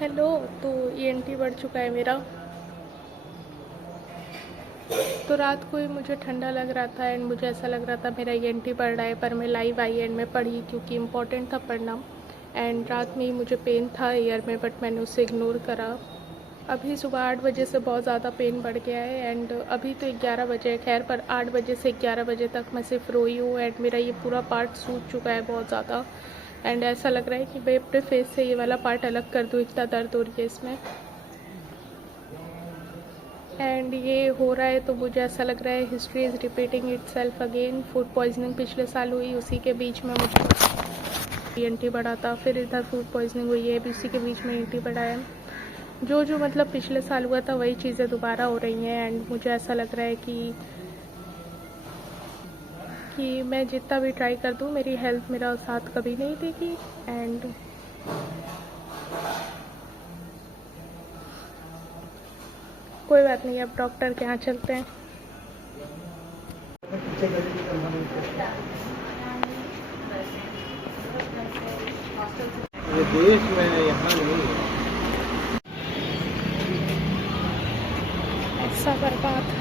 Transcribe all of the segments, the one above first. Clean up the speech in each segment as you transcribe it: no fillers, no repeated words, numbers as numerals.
Hello. तो ENT बढ़ चुका है मेरा। तो रात को ही मुझे ठंडा लग रहा था एंड मुझे ऐसा लग रहा था मेरा ईएनटी बढ़ रहा है, पर मैं लाइव आई एंड मैं पढ़ी क्योंकि इम्पोर्टेंट था पढ़ना। एंड रात में ही मुझे पेन था ईयर में, बट मैंने उसे इग्नोर करा। अभी सुबह 8 बजे से बहुत ज़्यादा पेन बढ़ गया है एंड अभी तो 11 बजे है, खैर पर 8 बजे से 11 बजे तक मैं सिर्फ रोई हूँ एंड मेरा ये पूरा पार्ट सूज चुका है बहुत ज़्यादा। एंड ऐसा लग रहा है कि मैं अपने फेस से ये वाला पार्ट अलग कर दूँ, इतना दर्द हो रही है इसमें। एंड ये हो रहा है तो मुझे ऐसा लग रहा है history is repeating itself again. Food poisoning पिछले साल हुई, उसी के बीच में मुझे ईएनटी बढ़ा था, फिर इधर फूड पॉइजनिंग हुई है, अभी उसी के बीच में ईएनटी बढ़ा है। जो मतलब पिछले साल हुआ था वही चीज़ें दोबारा हो रही हैं एंड मुझे ऐसा लग रहा है कि मैं जितना भी ट्राई कर दूँ मेरी हेल्थ मेरा साथ कभी नहीं देगी। एंड कोई बात नहीं, अब डॉक्टर के यहाँ चलते हैं। ये देश में है, यहाँ नहीं है। ऐसा बर्बाद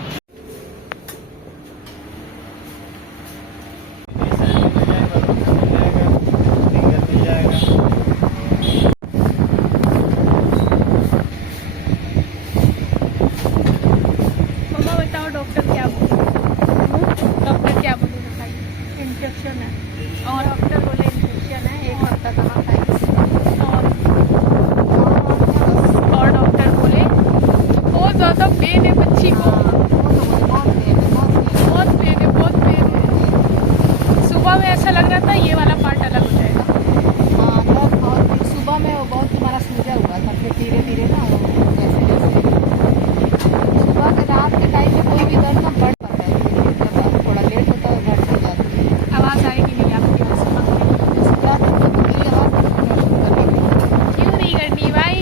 इंजेक्शन है और डॉक्टर बोले इंजेक्शन है, 1 हफ्ता कहाँ खाई। और डॉक्टर बोले बहुत ज़्यादा पेन है बच्ची को, बहुत पेन है। सुबह में ऐसा लग रहा था ये वाला पार्ट अलग हो जाएगा। हाँ बहुत सुबह में वो बहुत तुम्हारा सूजा हुआ था, फिर धीरे धीरे ना जैसे जैसे सुबह के रात के टाइम में कोई भी दर्द ना बढ़ पाता है, जब थोड़ा लेट होता है दर्द हो जाती है। आवाज़ आएगी नहीं आपकी वजह से क्यों नहीं करनी भाई?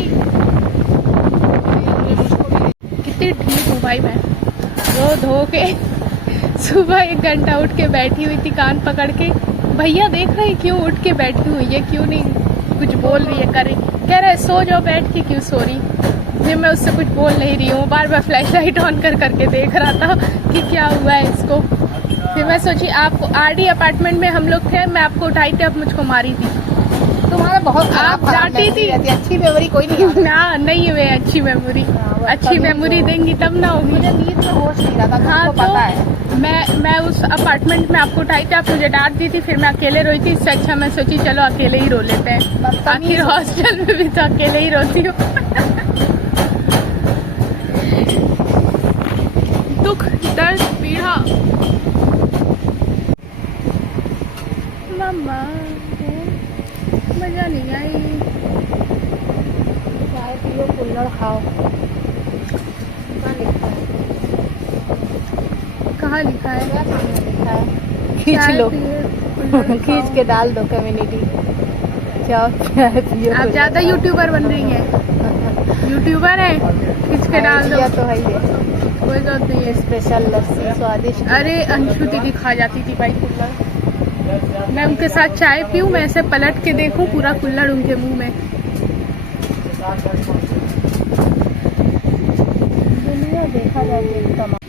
कितनी ठीक हूँ भाई मैं, रो धो के सुबह 1 घंटा उठ के बैठी हुई थी कान पकड़ के। भैया देख रहे क्यों उठ के बैठी हुई है, क्यों नहीं कुछ बोल रही है, कर रही, कह रहा है सो जाओ बैठ के, क्यों सो रही? ये मैं उससे कुछ बोल नहीं रही हूँ, बार बार फ्लैश लाइट ऑन करके देख रहा था कि क्या हुआ है इसको। फिर मैं सोची आपको आरडी अपार्टमेंट में हम लोग थे, मैं आपको उठाई थी, आप मुझको मारी थी। तुम्हारा बहुत आप डांटी थी। अच्छी मेमोरी कोई नहीं ना नहीं हुए अच्छी मेमोरी, अच्छी मेमोरी देंगी तब ना होगी। मुझे नींद में होश नहीं रहा था। हाँ पता है तो मैं उस अपार्टमेंट में आपको उठाई थी, आप मुझे डांट दी थी, फिर मैं अकेले रोई थी। इससे अच्छा मैं सोची चलो अकेले ही रो लेते हैं, आखिर हॉस्टल में भी तो अकेले ही रोती हूँ। दुख दर्द पीड़ा मम्मा मजा नहीं आई। चाय पियो, कुल्हड़ खाओ। कहाँ लिखा है? लिखा है खींच चाय लो, पिए, खींच के डाल दो कम्युनिटी। चाय पियो। आप ज्यादा यूट्यूबर बन रही हैं, यूट्यूबर है, खींच के डाल दो। तो है ये कोई बात नहीं है। स्पेशल लस्सी स्वादिष्ट। अरे अंशु दीदी खा जाती थी भाई कुल्हड़, मैं उनके साथ चाय पीऊँ, मैं ऐसे पलट के देखूँ पूरा कुल्हड़ उनके मुंह में। दुनिया देखा जाए